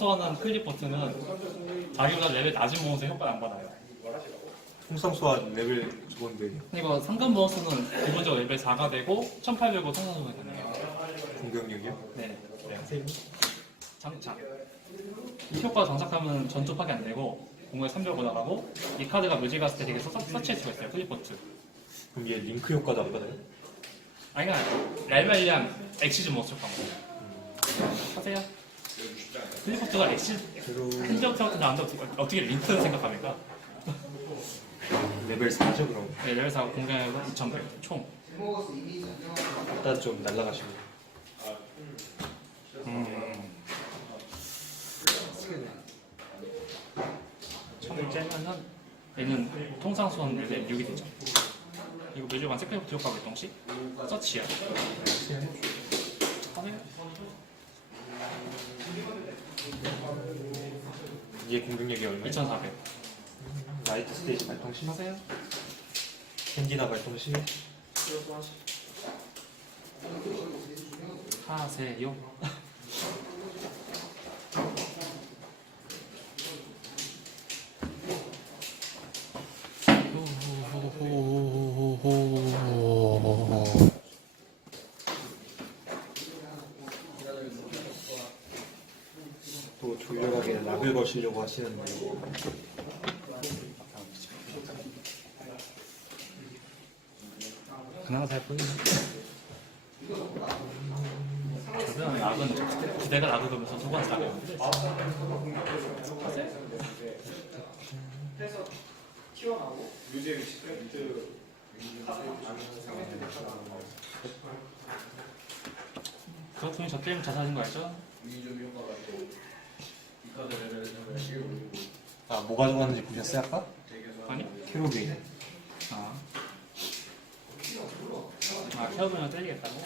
소환한 클립 버튼은 자기보다 레벨 낮은 모험에 효과를 안 받아요. 통상 소환 레벨 좋은데 이거 상금 보너스는 기본적으로 레벨 4가 되고 1800원 통상 소환이 되네요. 공격력이요? 네. 네 하세요. 장착. 이 효과 장착하면 전투 파괴 안 되고 공에 300 올라가고 이 카드가 묘지 갔을 때 되게 서, 서치할 수가 있어요. 클립 버튼. 그럼 얘 링크 효과도 안 받아요? 아니 그냥 레벨량 엑시즈 모스 효과 하세요. 엑시즈 그리고 핸드부터 나왔는데 어떻게, 어떻게 링크를 생각합니까? 레벨 4죠 그럼. 네, 레벨 4 공격력은 2100 총. 일단 좀 날라가시고. 음. 처음에 째면은 얘는 통상 수원 레벨 6이 되죠. 이거 매주간 세컨부터 효과 발동시 서치야. 하세 요. 얘 공격력이 얼마예요? 2400. 나이트 스테이지 발동 시 하세요. 캔디나 발동 시 하세요. 락을 거시려고 하시는데 그나마 잘 보이네. 그다음에 낙은 부대가 낙을 그면서 두 번째 낙이었는데. 하세요. 그렇군요. 저 때문에 자살인 거 알죠? 아, 뭐 가져갔는지 보셨어요, 아까? 아니? 캐로비. 아. 아, 캐로비랑 때리겠다고?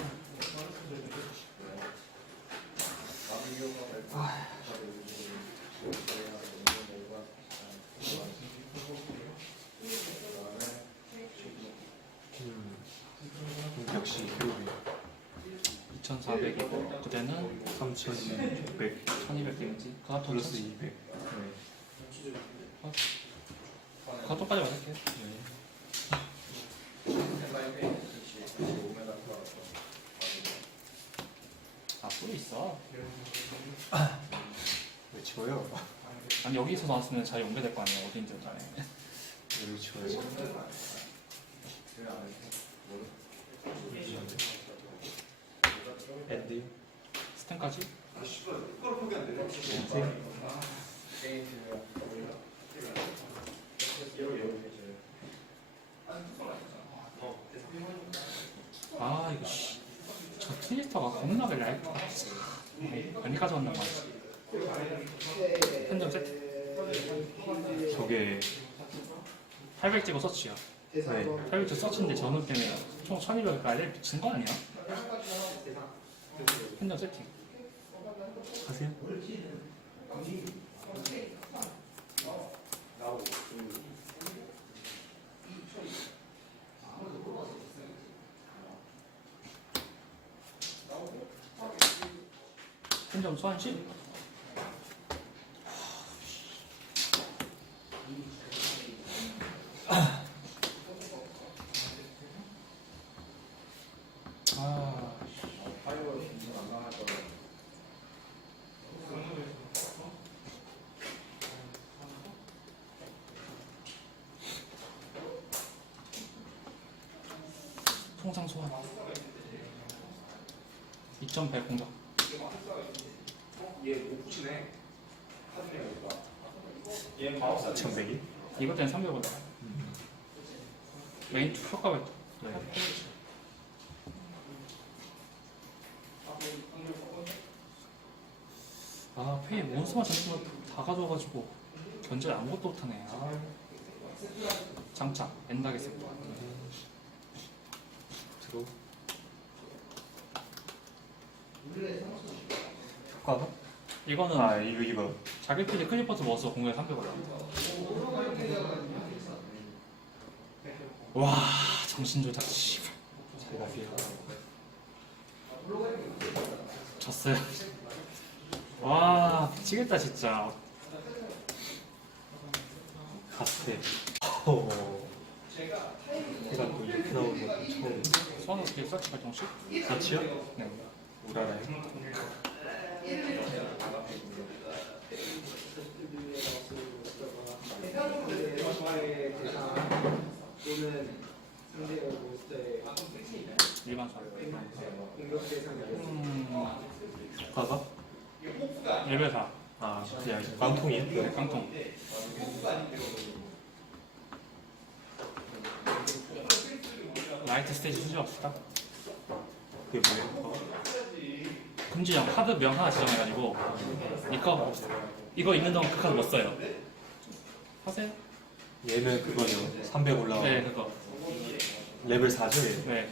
역시 캐로비. 2,400이고 그때는 3,600 1,200개인지 그가 플러스 200 네. 그거 똑같이 맞을게. 아 뿌리 있어 왜 지워요? 아니 여기서 나왔으면 잘 연결될 거 아니에요 어딘지 전에 왜 지워요? 네. 밴드 스탠까지? 아, 이거 씨. 저 트위스터가 겁나게. 에이, 많이 가져왔단 말이지. 팬점 세트. 저게 800 찍어 서치야. 네 800 찍어 서치인데 저는 때문에 총 1200까지 미친 거 아니야? 팬점 세팅. 하세요? 팬점 소환시? 아, 통상 소환 2.100 공격 얘 마우스 2100이? 이것 때문에 300 올라가 메인 투 효과가 있다 네아 페이 몬스터만 전투만 다 가져가지고 견제를 아무것도 못하네. 아. 장착. 엔다겠습니다 들어. 효과가? 이거는 아 이거 이거 자기 필드 클리퍼트 먹어서 공격에 300 올라가 와 정신 조작 씨발 잘 가세요 졌어요. 와 미치겠다 진짜. 가스테. 어. 해가 또 이렇게 나오는 것도 처음. 수원 어떻게 서치 발동식? 서치요? 네. 우라라요. 또는 일반. 공격 대상이 음, 효과가? 레벨 4. 아, 그냥 깡통이에요? 네, 깡통. 라이트 스테이지 수지 없다. 그게 뭐예요? 효과가? 금지령 카드 명 하나 지정해가지고 이거 이거 있는 동안 그 카드 못 써요. 하세요? 얘는 그거요. 300 올라가고. 네, 그거. 레벨 4죠, 얘. 네.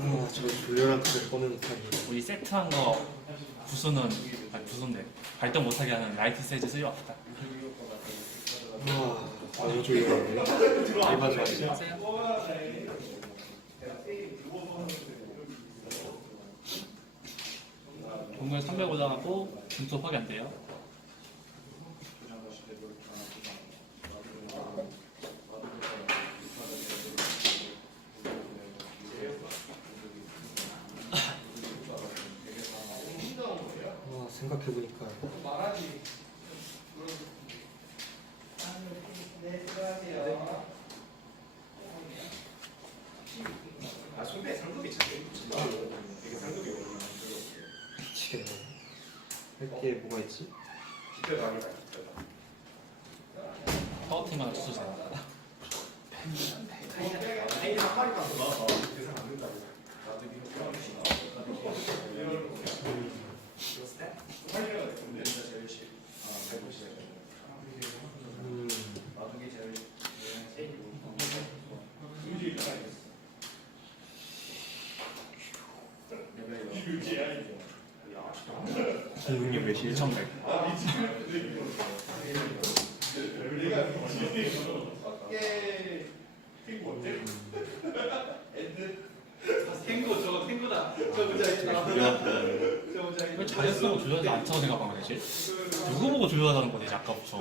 아, 저 졸렬한 꺼내는 타입. 우리 세트한 거 부수는 아니 부수인데 발동 못하게 하는 라이트 스테이지 수지 없다. 아, 졸렬한데. 일반 좋아하시죠? 하세요? 동물 300 올라가고 중소 파괴 안 돼요. 이렇게 되는 거야? 할게 뭐가 있지? 뒷배당이 많이 뒷배당. 파워팅만 주세요. 아니, 한 마리만 더 넣어. 계산 안 된다고. 나도 이거 필요하겠지. 이럴 거야. 그랬을 때? 화려하게 되면 진짜 제일 싫어. 아, 150. 공격력 몇이에요? 2100. 탱고 저거 탱고다 저 문제 저 문제 잘했어 않다고 생각한 거지? 누구 보고 조절하자는 거지 아까부터.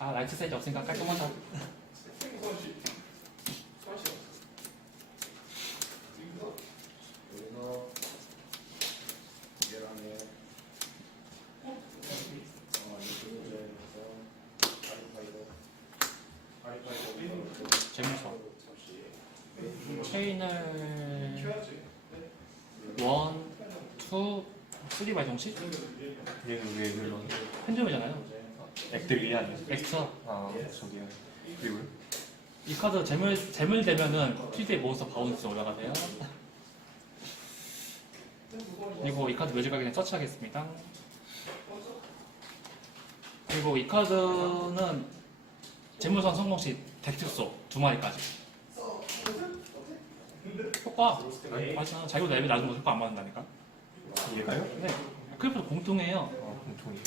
200아 라이트 스테이지 없으니까 깔끔하자. 여기서 계란에 어 이렇게 해서 아리파이로 아리파이로 재밌어. 잠시 체인을 켜야지 원, 투, 쓰리 발동식? 얘는 왜 물론 펜점이잖아요. 액들이 아니에요? 엑스트라. 아, 저기요. 그리고요? 이 카드 재물 재물 되면은 필드의 몬스터 바운스 올라가세요. 그리고 이 카드 묘지 가격에 서치하겠습니다. 그리고 이 카드는 재물선 성공 시 덱특소 두 마리까지. 효과 맞아 자기보 레벨 낮은 거 효과 안 받는다니까. 얘가요? 네. 크리프트 공통이에요. 아, 공통이에요.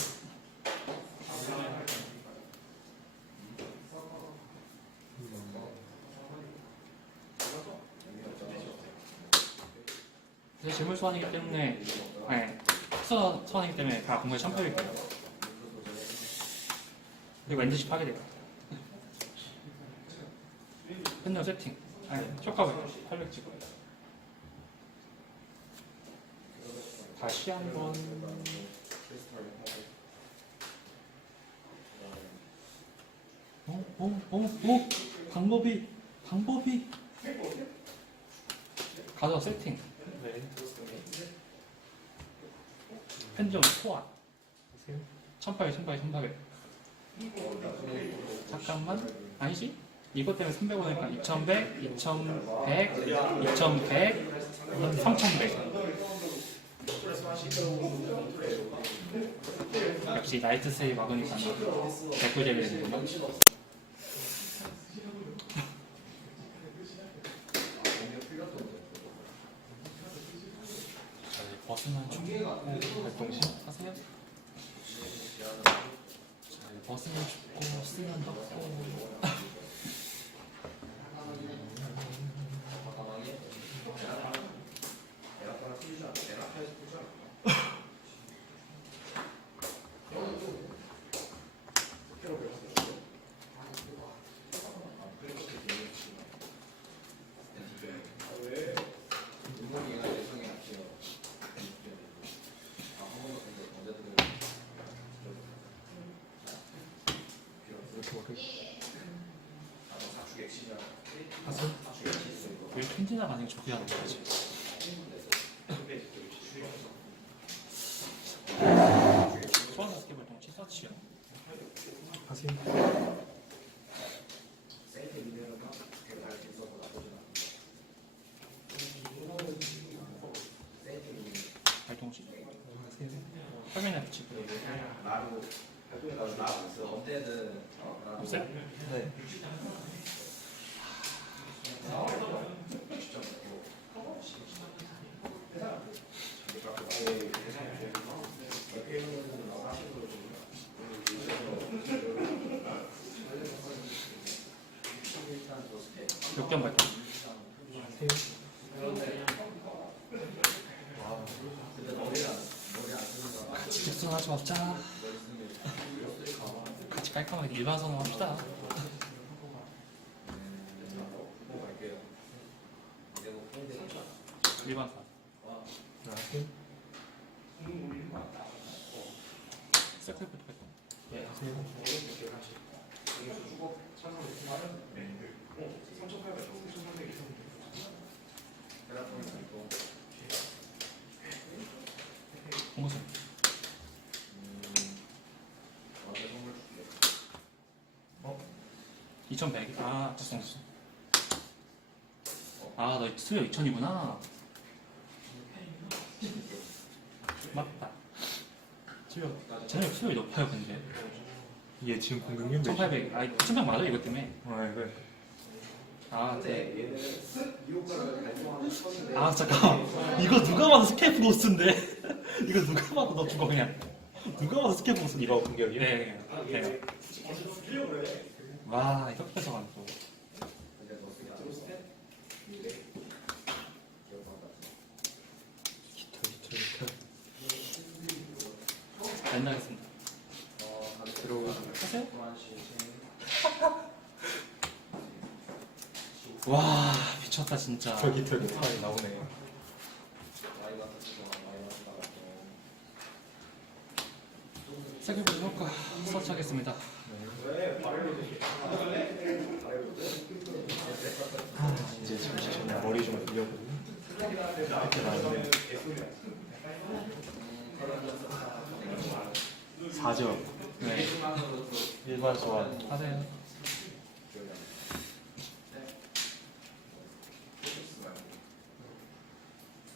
그래서 재물 소환이기 때문에 아니 특수 소환이기 때문에 다 공부에 참여일 거예요. 그리고 엔드시 파괴돼요. 끝내 세팅. 아니 효과 800 찍어요. 다시 한번 어? 어? 어? 어? 방법이 방법이 가져 세팅 네. 펜점 소환 하세요? 1800 1800 1800 잠깐만 아니지? 이것 때문에 300원이니까 2100 2100 2100 3100 역시 나이트 세이 막으니까 댓글 재미있는구나 자, 이제 버스는 좀 활동시? 하세요. 자, 벗으면 죽고 쓰면 덥고 왜 캔디나 반응이 좋게 하는 거지? 소환 스킵 활동 치서치요 하세요. 활동 시 하세요. 화면에 붙이고 없어요? 네. 발동 하세요. 집중하지 맙자 깔끔하게 일반 선언 합시다. 일반 선언 하세요. 세클부터 활동 하세요. 공무선 2100. 아, 됐어, 됐어. 아, 너 수요 2000이구나. 맞다. 수요, 쟤네 수요이 높아요, 근데. 얘 지금 공격력 몇이야? 1800. 아, 1800 맞아, 이것 때문에. 아, 이거 아, 네. 아, 잠깐만. 이거 누가 봐도 스케이프 로스인데? 이거 누가 봐도 너 죽어, 그냥. 누가 봐도 스케이프 로스. 이거 공격이요? 네, 네. 네. 와, 이거 뺏어가는 또. 기타 기타 기타. 안 나겠습니다. 들어오고. 하세요? 와, 미쳤다, 진짜. 저 기타 기타 나오네요. 세계보드 효과 서치하겠습니다. 아, 이제 잠시 전에 머리 좀 빌려거든요. 이렇게 나오네. 4점. 네, 일반 소환. 하세요.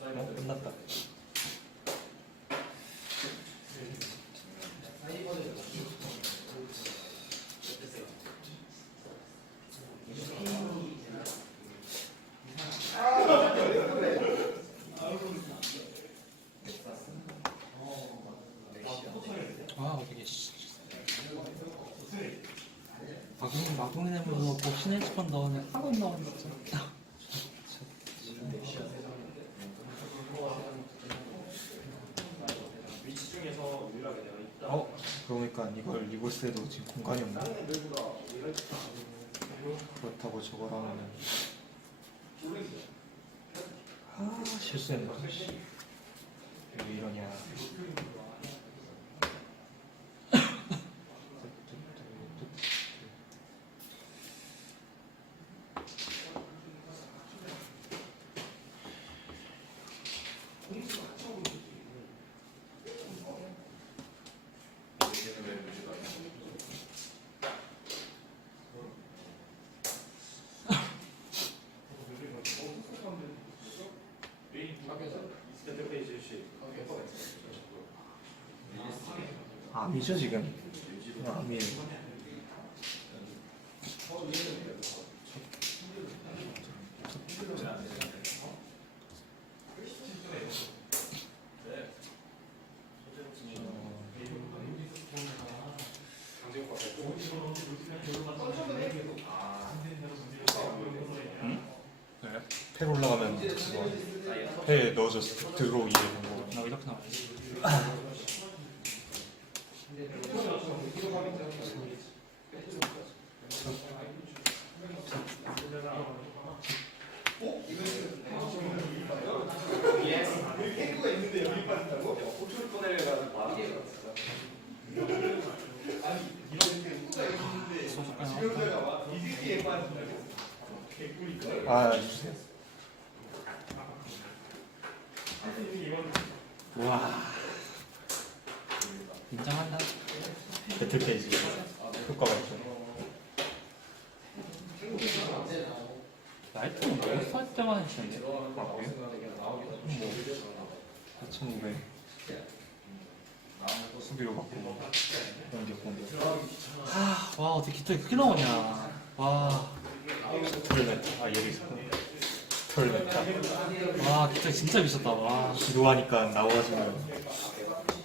어, 끝났다. 와, 어떻게 씨. 마공 마공이 내면 넣고 시네스펀 넣었네, 한번 넣었네 진짜. 어? 그러니까 이걸 리보스에도 지금 공간이 없나? 그렇다고 저걸 하면은 아 실수했나? 왜 이러냐? 암이죠 지금? 암이 팩 올라가면 그거 팩에 넣어줬어 드로우 이제 된 거. 나 이렇게 나와야지. 탱크가 있는데 여기 빠진다고? 호출 꺼내려가지고 거 아니 이런 탱크가 있는데 지금제가 막 이지에 빠진다고? 개꿀이다. 아 주세요. 와. 인정한다. 배틀 페이지 효과가 있죠. 라이트는 몇살 때만 했는데? 아 그래요? 뭐 4,500 수비로 받고 공격 아, 와 어떻게 깃털이 그렇게 나오냐. 와, 아 얘도 있었고 털레타 와 깃털 진짜 미쳤다. 와. 기도하니까 나와가지고